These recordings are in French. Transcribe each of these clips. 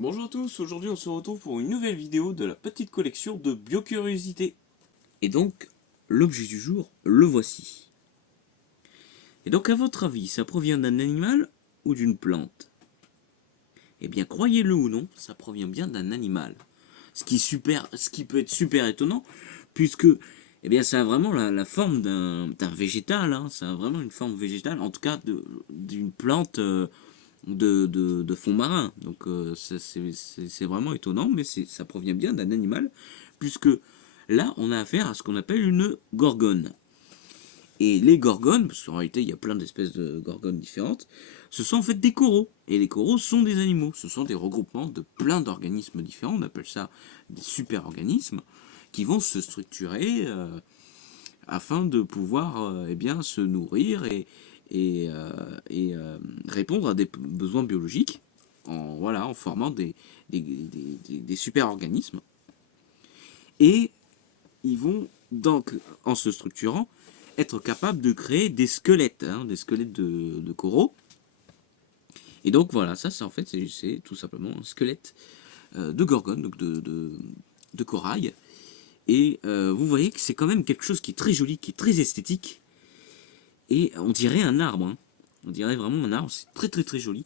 Bonjour à tous, aujourd'hui on se retrouve pour une nouvelle vidéo de la petite collection de biocuriosités. Et donc, l'objet du jour, le voici. Et donc à votre avis, ça provient d'un animal ou d'une plante? Eh bien, croyez-le ou non, ça provient bien d'un animal. Ce qui peut être super étonnant, puisque eh bien, ça a vraiment la forme d'un végétal, hein. Ça a vraiment une forme végétale, en tout cas d'une plante de fond marin. Donc c'est vraiment étonnant, mais ça provient bien d'un animal, puisque là, on a affaire à ce qu'on appelle une gorgone. Et les gorgones, parce qu'en réalité il y a plein d'espèces de gorgones différentes, ce sont en fait des coraux. Et les coraux sont des animaux. Ce sont des regroupements de plein d'organismes différents. On appelle ça des super-organismes qui vont se structurer afin de pouvoir eh bien, se nourrir et répondre à des besoins biologiques en, voilà, en formant des super-organismes. Et ils vont donc, en se structurant, être capables de créer des squelettes, hein, des squelettes de coraux. Et donc voilà, ça c'est en fait c'est tout simplement un squelette de gorgone, donc de corail. Et vous voyez que c'est quand même quelque chose qui est très joli, qui est très esthétique. Et on dirait un arbre, hein. On dirait vraiment un arbre, c'est très très très joli.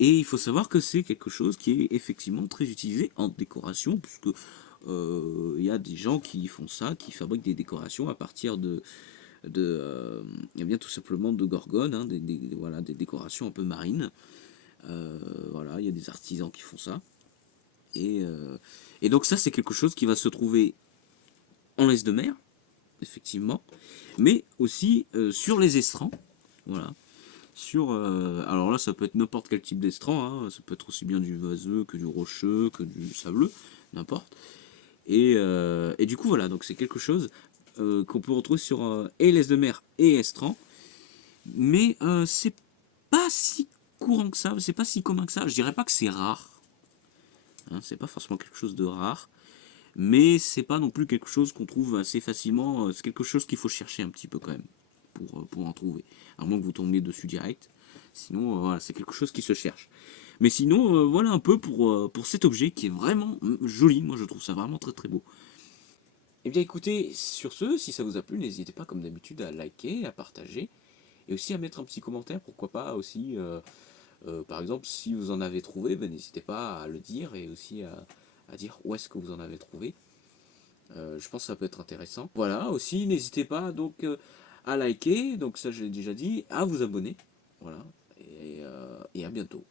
Et il faut savoir que c'est quelque chose qui est effectivement très utilisé en décoration, puisque il y a des gens qui font ça, qui fabriquent des décorations à partir eh bien, tout simplement de gorgones, hein, voilà, des décorations un peu marines. Voilà, il y a des artisans qui font ça. Et donc ça, c'est quelque chose qui va se trouver en laisse de mer, effectivement, mais aussi sur les estrans. Voilà. Alors là, ça peut être n'importe quel type d'estran, hein. Ça peut être aussi bien du vaseux que du rocheux, que du sableux, n'importe. Et du coup, voilà, donc c'est quelque chose qu'on peut retrouver sur et l'est de mer et estran, mais c'est pas si courant que ça, c'est pas si commun que ça. Je dirais pas que c'est rare, hein, c'est pas forcément quelque chose de rare, mais c'est pas non plus quelque chose qu'on trouve assez facilement. C'est quelque chose qu'il faut chercher un petit peu quand même pour en trouver, à moins que vous tombiez dessus direct. Sinon, voilà, c'est quelque chose qui se cherche. Mais sinon, voilà un peu pour cet objet qui est vraiment joli. Moi, je trouve ça vraiment très très beau. Eh bien écoutez, sur ce, si ça vous a plu, n'hésitez pas comme d'habitude à liker, à partager, et aussi à mettre un petit commentaire, pourquoi pas aussi, par exemple, si vous en avez trouvé, ben, n'hésitez pas à le dire, et aussi à dire où est-ce que vous en avez trouvé. Je pense que ça peut être intéressant. Voilà, aussi, n'hésitez pas donc à liker, donc ça j'ai déjà dit, à vous abonner, voilà, et à bientôt.